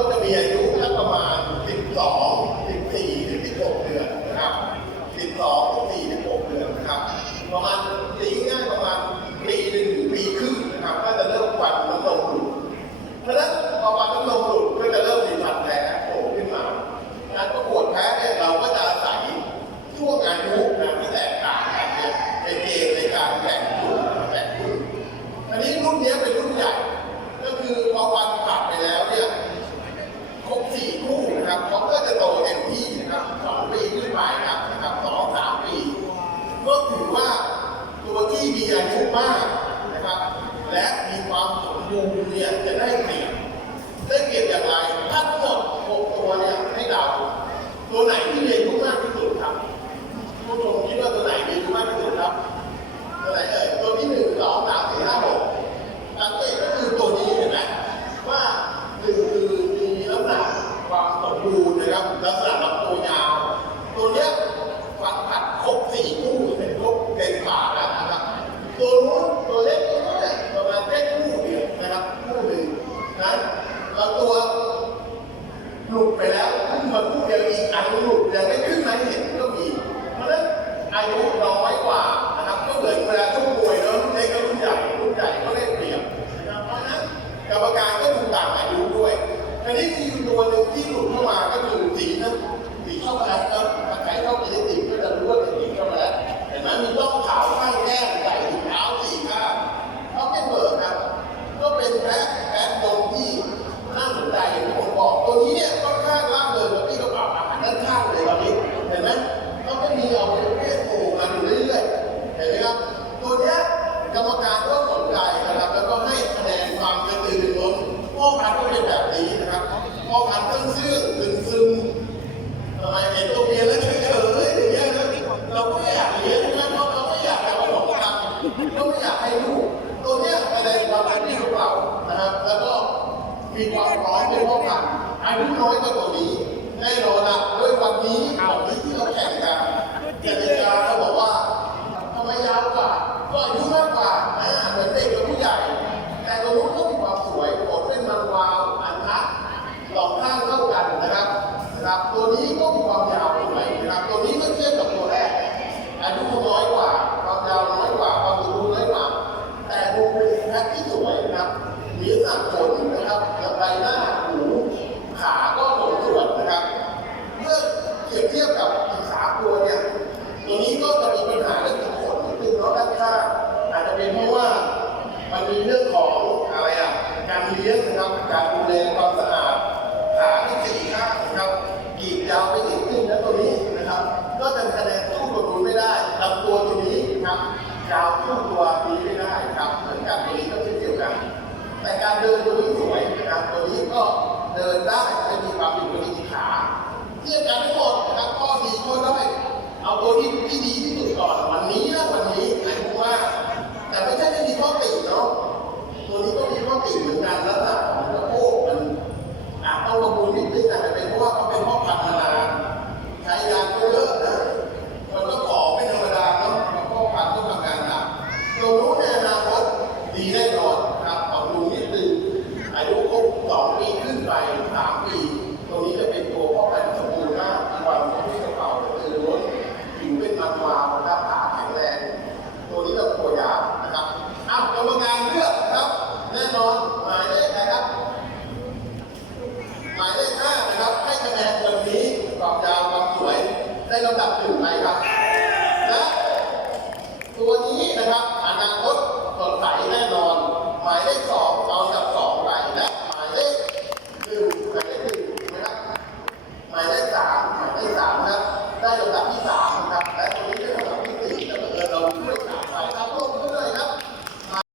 ก็จะมีอายุสักประมาณ 12 จะได้เปรียบได้เปรียบอย่างไรถ้าทั้งหมดหกตัวเนี่ยให้ดาตัวไหนที่มีอายุมากที่ อันนี้มีตัวหนึ่งที่หลุดเข้ามาก็คือสีน้ำสีช็อกโกแลตครับถ้าใครเข้าไปในติ่ก็จะรู้ว่าเป็นสีช็อกโกแลตเห็นไหมมีร่องขาวข้างแก้มใส่ถุงเท้าสี่ข้างเขาเป็นเบิร์ดครับ ก็เป็นแพ้แพ้ตรงที่น่าสนใจอย่างที่ผมบอกตัวนี้เนี่ยค่อนข้างล่าเริงแล้วพี่ก็ปรับอาหารด้านข้างเลยตอนนี้เห็นไหมเขาก็มีเอาเรียกโผล่มาอยู่เรื่อยๆเห็นไหมครับตัวเนี้ยกรรมการก็ ทำไมเห็นตัวเมียแล้วเฉยๆอย่างเงี้ยนะเราก็ไม่อยากเลี้ยงนะเพราะเราไม่อยากจะเอาของทำก็ไม่อยากให้ลูกตัวเนี้ยแสดงความเป็นที่ของเรานะครับแล้วก็มีความพร้อมเป็นพ่อพันธุ์อายุน้อยกว่าตัวนี้แน่นอนละด้วยวันนี้วันนี้ที่เราแข่งกันกติกาเขา เลี้ยงนะครับการดูแลความสะอาดขาที่สี่ข้างนะครับกีดยาวไปนิดนึงนะตัวนี้นะครับก็จะคะแนนสู้ตัวนู้นไม่ได้ลำตัวตัวนี้นะครับยาวสู้ตัวนี้ไม่ได้ครับเหมือนกันตัวนี้ก็เช่นเดียวกัน แต่การเดินตัวนี้สวยนะครับตัวนี้ก็เดินได้จะมีความเป็นตัวนี้ที่ขาเทียบกันทั้งหมดนะครับข้อดีข้อด้อยเอาตัวที่ที่ดี ลำดับหนึ่งไหมครับ และตัวนี้นะครับอนาคตสดใสแน่นอน หมายเลขสอง